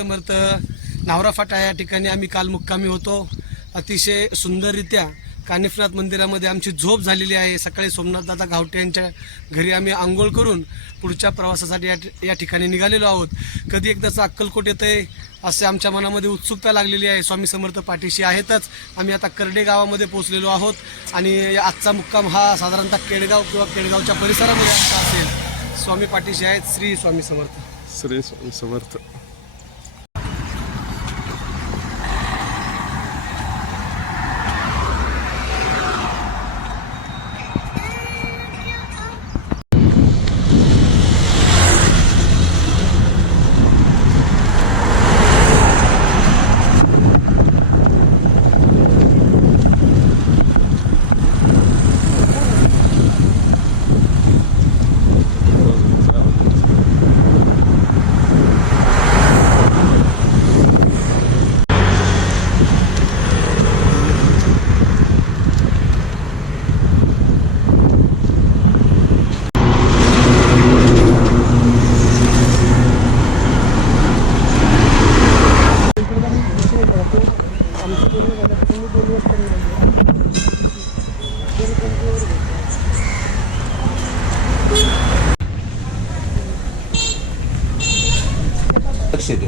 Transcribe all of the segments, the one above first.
समर्थ नावरा फाटा या ठिकाणी आम्ही काल मुक्कामी होतो. अतिशय सुंदररित्या कानिफनाथ मंदिरामध्ये आमची झोप झालेली आहे. सकाळी सोमनाथदादा गावटे यांच्या घरी आम्ही आंघोळ करून पुढच्या प्रवासासाठी या या ठिकाणी निघालेलो आहोत. कधी एकदाचं अक्कलकोट येतंय असे आमच्या मनामध्ये उत्सुकता लागलेली आहे. स्वामी समर्थ पाठीशी आहेतच. आम्ही आता कर्डे गावामध्ये पोहोचलेलो आहोत आणि आजचा मुक्काम हा साधारणतः केडगाव किंवा केडगावच्या परिसरामध्ये असेल. स्वामी पाठीशी आहेत श्री स्वामी समर्थ. श्री स्वामी समर्थ लक्ष दे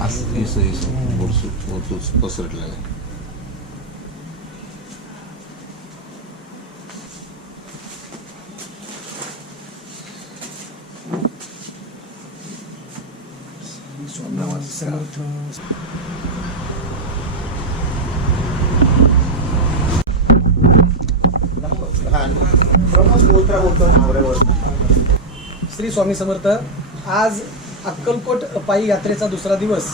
असं इसं इसं बोरसू बोरसूच पसरटलेलं आहे श्री स्वामी समर्थ आज अक्कलकोट पायी यात्रेचा दुसरा दिवस.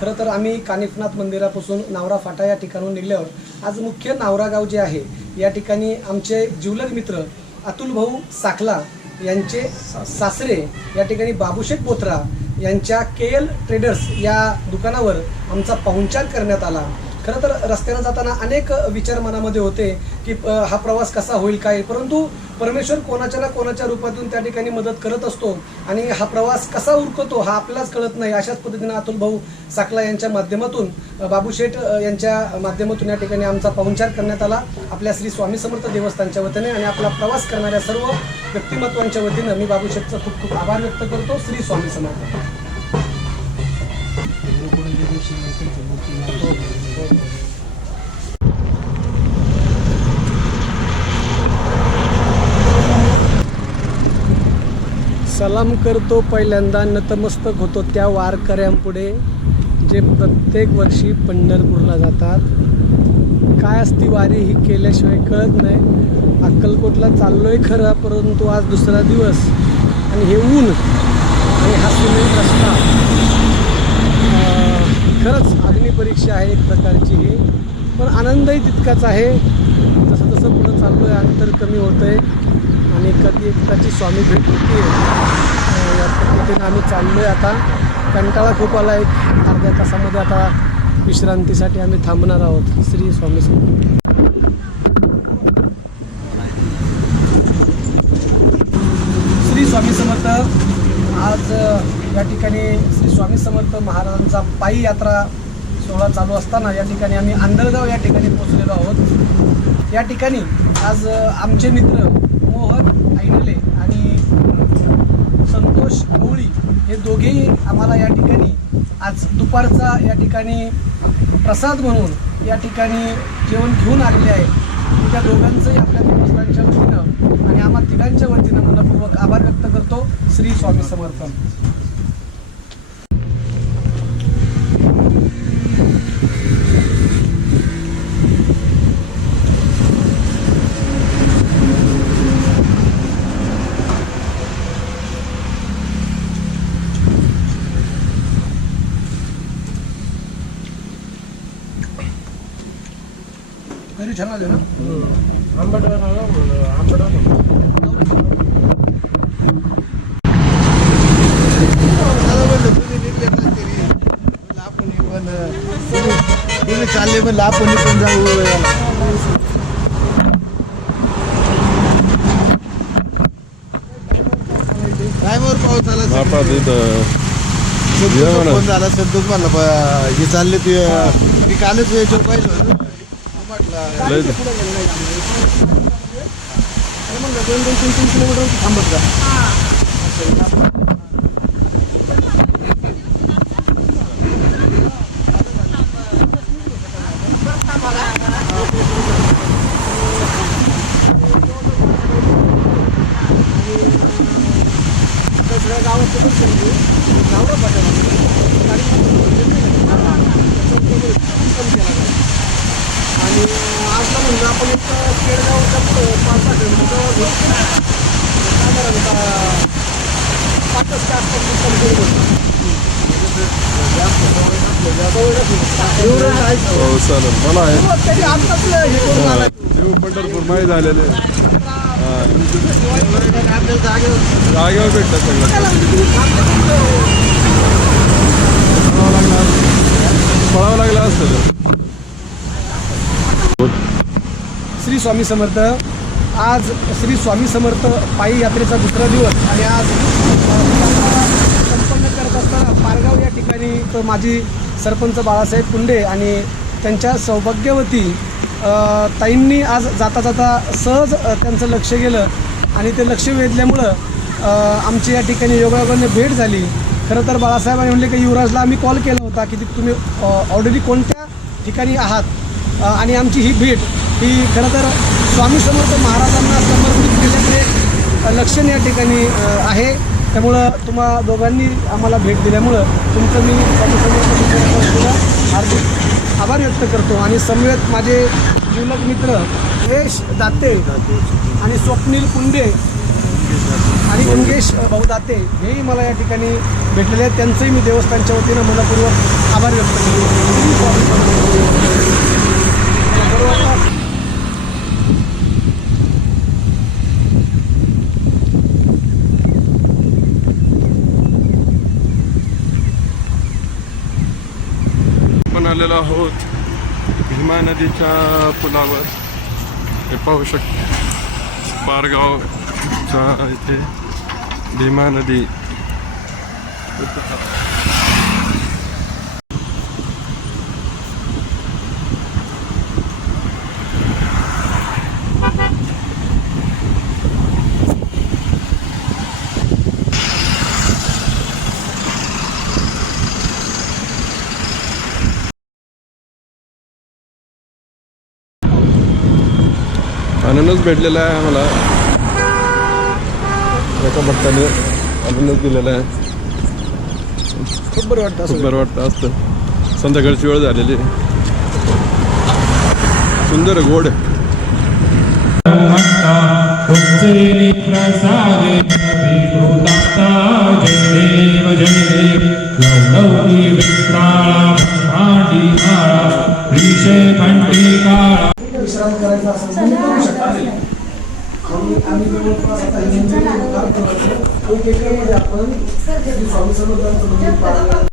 खरं तर आम्ही कानिफनाथ मंदिरापासून नावरा फाटा या ठिकाणून निघल्यावर आज मुख्य नावरा गाव जे आहे या ठिकाणी आमचे ज्युलर मित्र अतुल भाऊ साखला यांचे सासरे या ठिकाणी बाबूशेठ बोत्रा यांच्या के एल ट्रेडर्स या दुकानावर आमचा पाहुणचार करण्यात आला. खरं तर रस्त्यानं जाताना अनेक विचार मनामध्ये होते की हा प्रवास कसा होईल काय परंतु परमेश्वर कोणाच्या ना कोणाच्या रूपातून त्या ठिकाणी मदत करत असतो आणि हा प्रवास कसा उरकतो हा आपल्यालाच कळत नाही अशाच पद्धतीनं अतुल भाऊ साकला यांच्या माध्यमातून बाबूशेठ यांच्या माध्यमातून या ठिकाणी आमचा पाहुणचार करण्यात आला. आपल्या श्री स्वामी समर्थ देवस्थानच्या वतीने आणि आपला प्रवास करणाऱ्या सर्व व्यक्तिमत्वांच्या वतीनं मी बाबूशेठचं खूप खूप आभार व्यक्त करतो. श्री स्वामी समर्थ. सलाम करतो पहिल्यांदा नतमस्तक होतो त्या वारकऱ्यांपुढे जे प्रत्येक वर्षी पंढरपूरला जातात. काय असती वारी ही केल्याशिवाय कळत नाही. अक्कलकोटला चाललोय खरं परंतु आज दुसरा दिवस. आणि हे ऊन आणि हा सिमेंट रस्ता. खरंच अग्निपरीक्षा आहे एक प्रकारची ही. पण आनंदही तितकाच आहे. तसं तसं पुढं चाललो आहे अंतर कमी होतं आहे आणि कधी एकदाची स्वामी भेट होती. या पद्धतीनं आम्ही चाललो आहे आता. कंटाळा खूप आला एक अर्ध्या तासामध्ये आता विश्रांतीसाठी आम्ही थांबणार आहोत. श्री स्वामी समर्थ. श्री स्वामी समर्थ आज या ठिकाणी श्री स्वामी समर्थ महाराजांचा पायी यात्रा सोहळा चालू असताना या ठिकाणी आम्ही आंधळगाव या ठिकाणी पोहोचलेलो आहोत. या ठिकाणी आज आमचे मित्र संतोष गवळी हे दोघेही आम्हाला या ठिकाणी आज दुपारचा या ठिकाणी प्रसाद म्हणून या ठिकाणी जेवण घेऊन आलेले आहे त्या दोघांचंही आपल्या देवस्थानच्या वतीनं आणि आम्हा तिघांच्या वतीनं मनपूर्वक आभार व्यक्त करतो. श्री स्वामी समर्थन घरी ಚೆನ್ನಾಗಿದೆ तुम्ही चालले म्हणलं पण जाऊ पाऊस आला तिथं फोन झाला संतोष म्हणला हे चालले ते मी कालच याच्यावर पाहिलं होतं. लय पुढे गेलं नाही आम्ही. आणि मग दोन दोन तीन तीन किलोमीटर थांबत जा सगळ्या गावात ते दर्शन घेऊ गावडा पाठवला गाडी आणि आजला म्हणजे आपण एक केळगावच्या पुढं पाच सहा म्हणजे किलोमीटर जवळ साधारणतः आसपास हो चालेल. मला आहे. देव पंढरपूर माहीत झालेले जागेवर जागेवर भेटलं सगळं. पळावं लागणार पळावं लागलं असतं. श्री स्वामी समर्थ. आज श्री स्वामी समर्थ पायी यात्रेचा दुसरा दिवस आणि आज यात्रा संपन्न करत असताना पारगाव या ठिकाणी माजी सरपंच बाळासाहेब कुंडे आणि त्यांच्या सौभाग्यवती ताईंनी आज जाता जाता सहज त्यांचं लक्ष गेलं आणि ते लक्ष वेधल्यामुळं आमची या ठिकाणी योगायोगाने भेट झाली. खरं तर बाळासाहेबांनी म्हणले की युवराजला आम्ही कॉल केला होता की ती तुम्ही ऑलरेडी कोणत्या ठिकाणी आहात? आणि आमची ही भेट ही खरं तर स्वामी समर्थ महाराजांना समर्पित केल्याचं एक लक्षण या ठिकाणी आहे. त्यामुळं तुम्हा दोघांनी आम्हाला भेट दिल्यामुळं तुमचं मी स्वामी समर्थ हार्दिक आभार व्यक्त करतो. आणि समवेत माझे जीवलक मित्र यश दाते आणि स्वप्नील कुंडे आणि मंगेश भाऊ दाते हेही मला या ठिकाणी भेटलेले आहेत. त्यांचंही मी देवस्थानच्या वतीनं मनपूर्वक आभार व्यक्त करतो. आलेलो आहोत. भीमा नदीच्या पुलावर. हे पाहू शकतो. पारगावच्या इथे भीमा नदी. आनंदच भेटलेला आहे आम्हाला. एका भक्ताने आनंदच दिलेला आहे. खूप बरं वाटतं खूप असं बरं वाटतं असतं. संध्याकाळची वेळ झालेली आहे. सुंदर गोड. विक्राळा विश्राम करायचा असेल तर करू शकता आम्ही आम्ही जवळपास आता हे जवळ आहे. एक एकरमध्ये आपण स्वामी समर्थांचं मंदिर पाहिलं